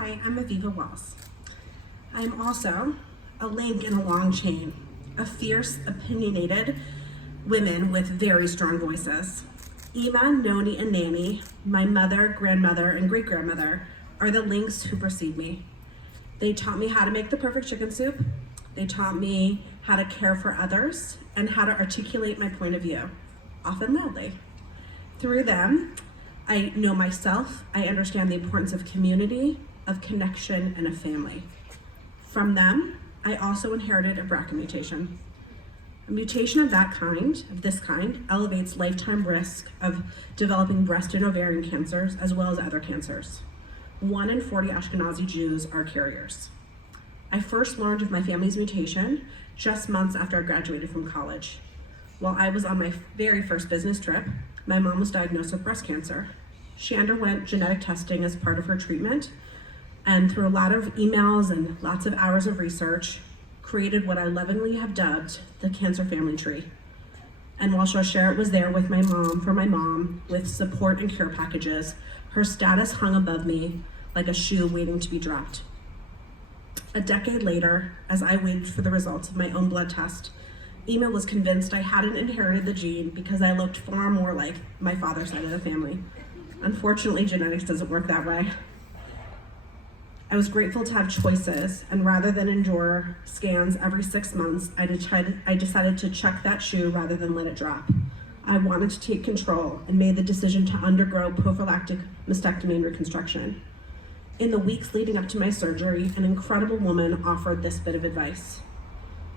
Hi, I'm Aviva Wells. I'm also a link in a long chain of fierce, opinionated women with very strong voices. Ima, Noni, and Nanny, my mother, grandmother, and great-grandmother, are the links who precede me. They taught me how to make the perfect chicken soup. They taught me how to care for others and how to articulate my point of view, often loudly. Through them, I know myself, I understand the importance of community, of connection, and of family. From them, I also inherited a BRCA mutation. A mutation of this kind, elevates lifetime risk of developing breast and ovarian cancers, as well as other cancers. 1 in 40 Ashkenazi Jews are carriers. I first learned of my family's mutation just months after I graduated from college. While I was on my very first business trip, my mom was diagnosed with breast cancer. She underwent genetic testing as part of her treatment, and through a lot of emails and lots of hours of research, created what I lovingly have dubbed the cancer family tree. And while Shasheret was there with my mom, for my mom, with support and care packages, her status hung above me like a shoe waiting to be dropped. A decade later, as I waited for the results of my own blood test, Ima was convinced I hadn't inherited the gene because I looked far more like my father's side of the family. Unfortunately, genetics doesn't work that way. I was grateful to have choices, and rather than endure scans every 6 months, I decided to check that shoe rather than let it drop. I wanted to take control and made the decision to undergo prophylactic mastectomy and reconstruction. In the weeks leading up to my surgery, an incredible woman offered this bit of advice.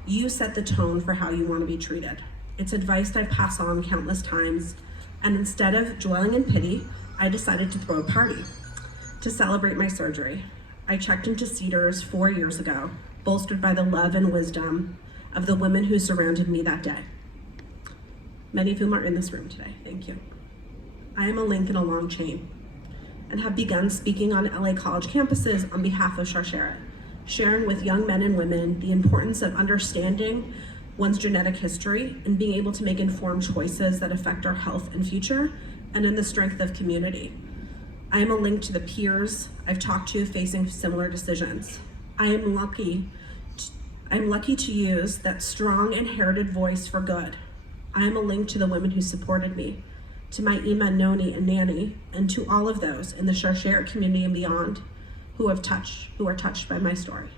You set the tone for how you want to be treated. It's advice I've passed on countless times, and instead of dwelling in pity, I decided to throw a party to celebrate my surgery. I checked into Cedars 4 years ago, bolstered by the love and wisdom of the women who surrounded me that day. Many of whom are in this room today, thank you. I am a link in a long chain and have begun speaking on LA college campuses on behalf of Shasheret, sharing with young men and women the importance of understanding one's genetic history and being able to make informed choices that affect our health and future, and in the strength of community. I am a link to the peers I've talked to facing similar decisions. I'm lucky to use that strong inherited voice for good. I am a link to the women who supported me, to my Ima, Noni, and Nanny, and to all of those in the Shasheret community and beyond who are touched by my story.